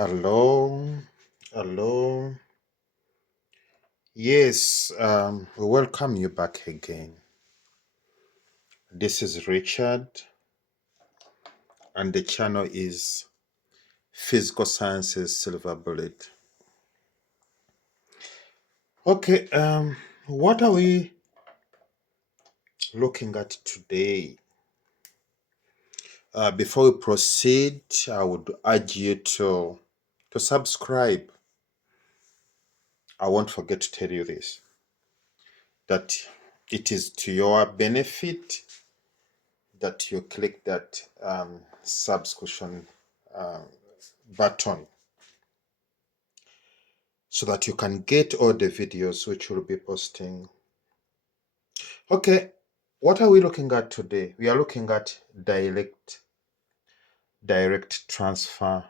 Hello, hello. Yes, we welcome you back again. This is Richard, and the channel is Physical Sciences Silver Bullet. Okay, what are we looking at today? Before we proceed, I would urge you to subscribe. I won't forget to tell you this, that it is to your benefit that you click that subscription uh, button so that you can get all the videos which we'll be posting. Okay, what are we looking at today? We are looking at direct transfer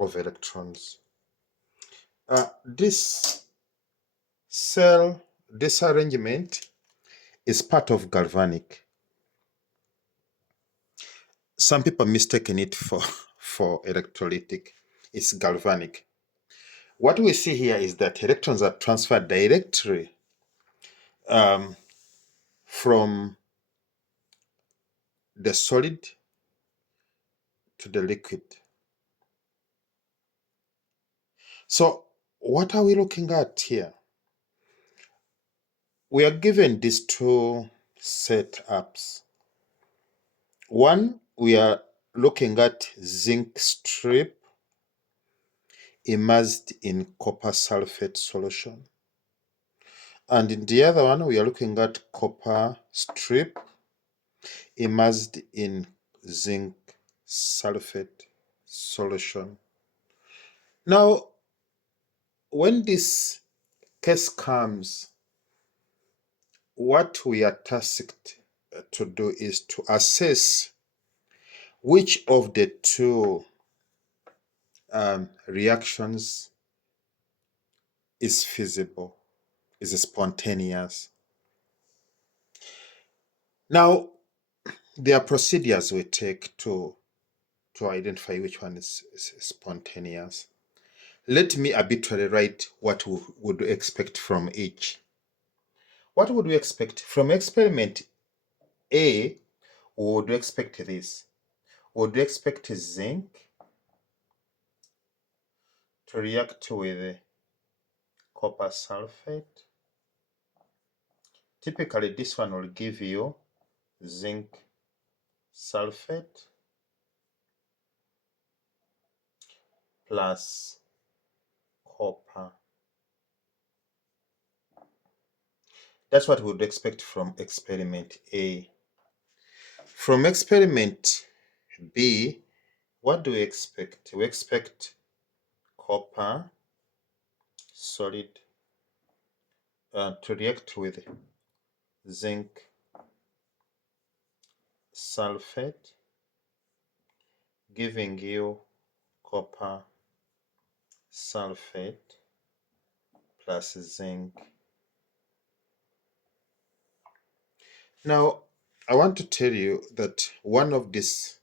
of electrons. This cell, this arrangement is part of galvanic. Some people mistaken it for electrolytic. It's galvanic. What we see here is that electrons are transferred directly from the solid to the liquid. So what are we looking at here? We are given these two setups. One, we are looking at zinc strip immersed in copper sulfate solution. And in the other one, we are looking at copper strip immersed in zinc sulfate solution. Now, when this case comes, what we are tasked to do is to assess which of the two reactions is feasible, is spontaneous. Now, there are procedures we take to identify which one is spontaneous. Let me arbitrarily write what we would expect from each. What would we expect? From experiment A, we would expect this. We would expect zinc to react with copper sulfate. Typically, this one will give you zinc sulfate plus copper. That's what we would expect from experiment A. From experiment B, what do we expect? We expect copper solid to react with zinc sulfate, giving you copper sulfate plus zinc. Now, I want to tell you that one of these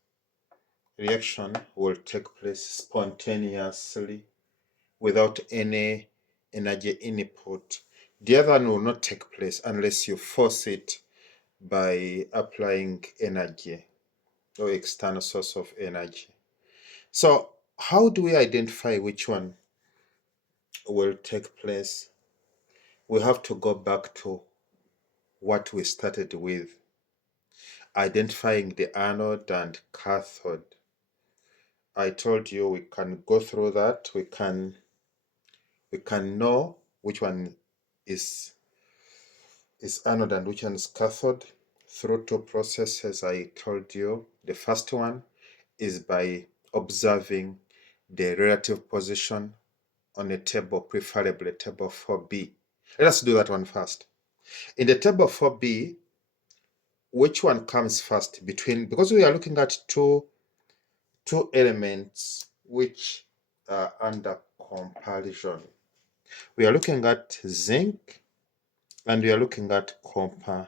reaction will take place spontaneously without any energy input. The other one will not take place unless you force it by applying energy or external source of energy. So how do we identify which one will take place? We have to go back to what we started with, identifying the anode and cathode. I told you we can go through that. We can know which one is anode and which one is cathode through two processes I told you. The first one is by observing the relative position on a table, preferably table 4b. Let us do that one first. In the table 4b, which one comes first between, because we are looking at two elements which are under comparison. We are looking at zinc and we are looking at copper.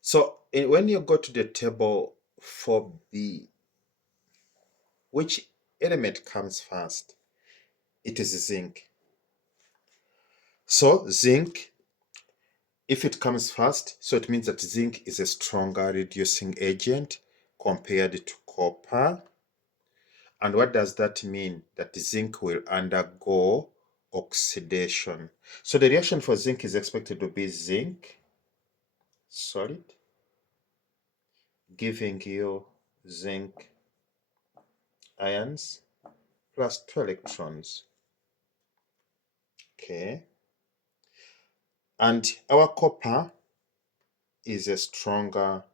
So when you go to the table 4b, which element comes first? It is zinc. So zinc, if it comes first, so it means that zinc is a stronger reducing agent compared to copper. And what does that mean? That zinc will undergo oxidation. So the reaction for zinc is expected to be zinc solid, giving you zinc ions plus 2 electrons. Okay. And our copper is a stronger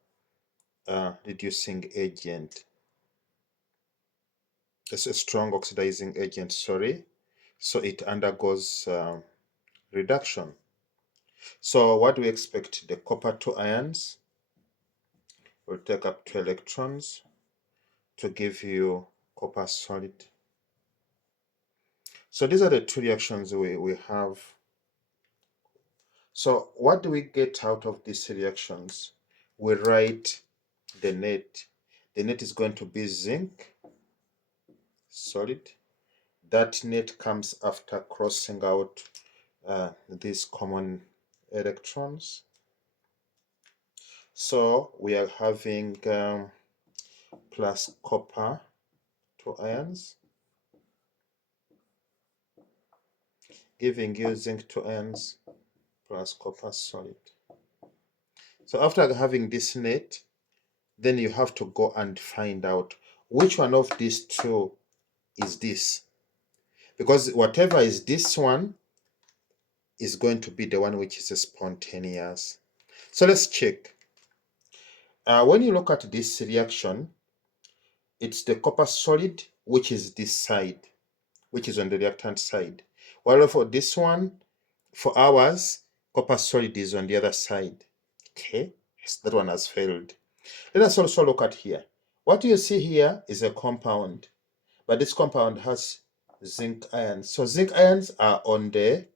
reducing agent. It's a strong oxidizing agent, sorry. So it undergoes reduction. So what do we expect? The copper 2 ions will take up 2 electrons to give you copper solid. So these are the two reactions we have. So what do we get out of these reactions? We write the net. The net is going to be zinc solid. That net comes after crossing out these common electrons. So we are having plus copper 2 ions, giving you zinc 2 ions plus copper solid. So after having this net, then you have to go and find out which one of these two is this. Because whatever is this one is going to be the one which is spontaneous. So let's check. When you look at this reaction, it's the copper solid, which is this side, which is on the reactant side. While for this one, for ours, copper solid is on the other side. Okay, yes, that one has failed. Let us also look at here. What you see here is a compound, but this compound has zinc ions. So zinc ions are on the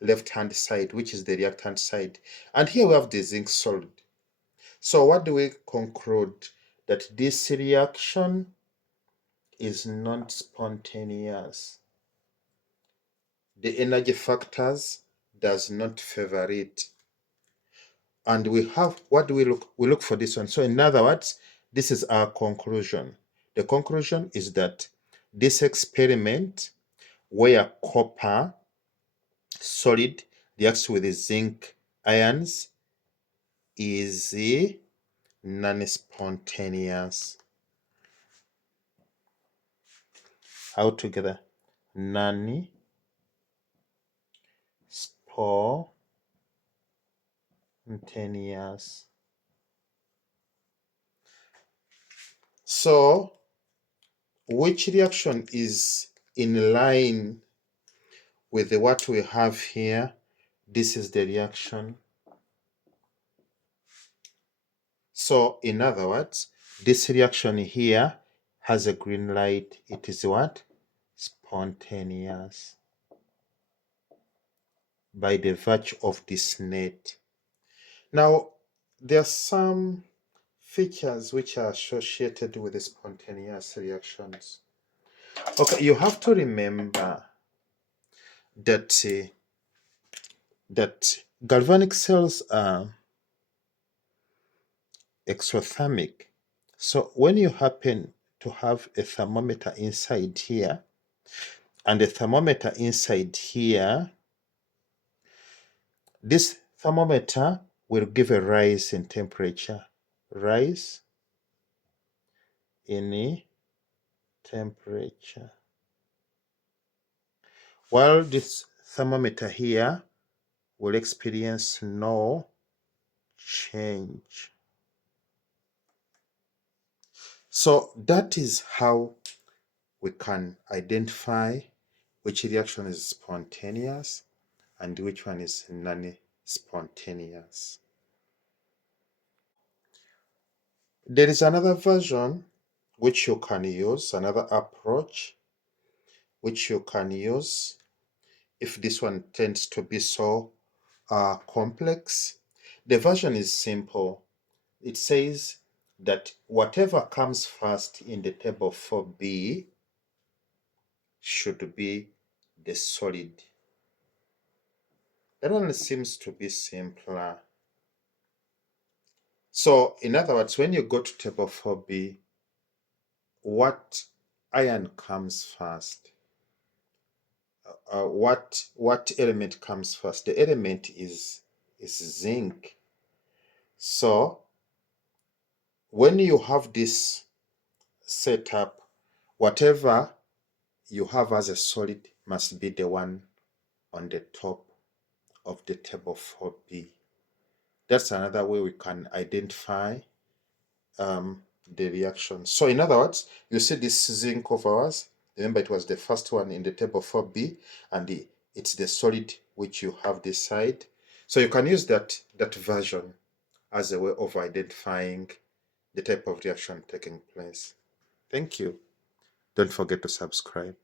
left-hand side, which is the reactant side. And here we have the zinc solid. So what do we conclude? That this reaction is non-spontaneous. The energy factors does not favor it. And we have, what do we look? We look for this one. So in other words, this is our conclusion. The conclusion is that this experiment where copper solid reacts with the zinc ions is non-spontaneous. Altogether, non-spontaneous. So, which reaction is in line with what we have here? This is the reaction. So, in other words, this reaction here has a green light. It is what? Spontaneous. By the virtue of this net. Now, there are some features which are associated with the spontaneous reactions. Okay, you have to remember that that galvanic cells are exothermic. So when you happen to have a thermometer inside here and a thermometer inside here, this thermometer will give a rise in temperature. Rise in temperature. While this thermometer here will experience no change. So that is how we can identify which reaction is spontaneous and which one is non-spontaneous. There is another version which you can use, another approach which you can use if this one tends to be so complex. The version is simple. It says that whatever comes first in the table 4b should be the solid. That one seems to be simpler. So, in other words, when you go to table 4b, what ion comes first? What element comes first? The element is zinc. So, when you have this setup, whatever you have as a solid must be the one on the top of the table 4b. That's another way we can identify the reaction. So in other words, you see this zinc of ours, remember it was the first one in the table 4b, and it's the solid which you have this side. So you can use that version as a way of identifying the type of reaction taking place. Thank you. Don't forget to subscribe.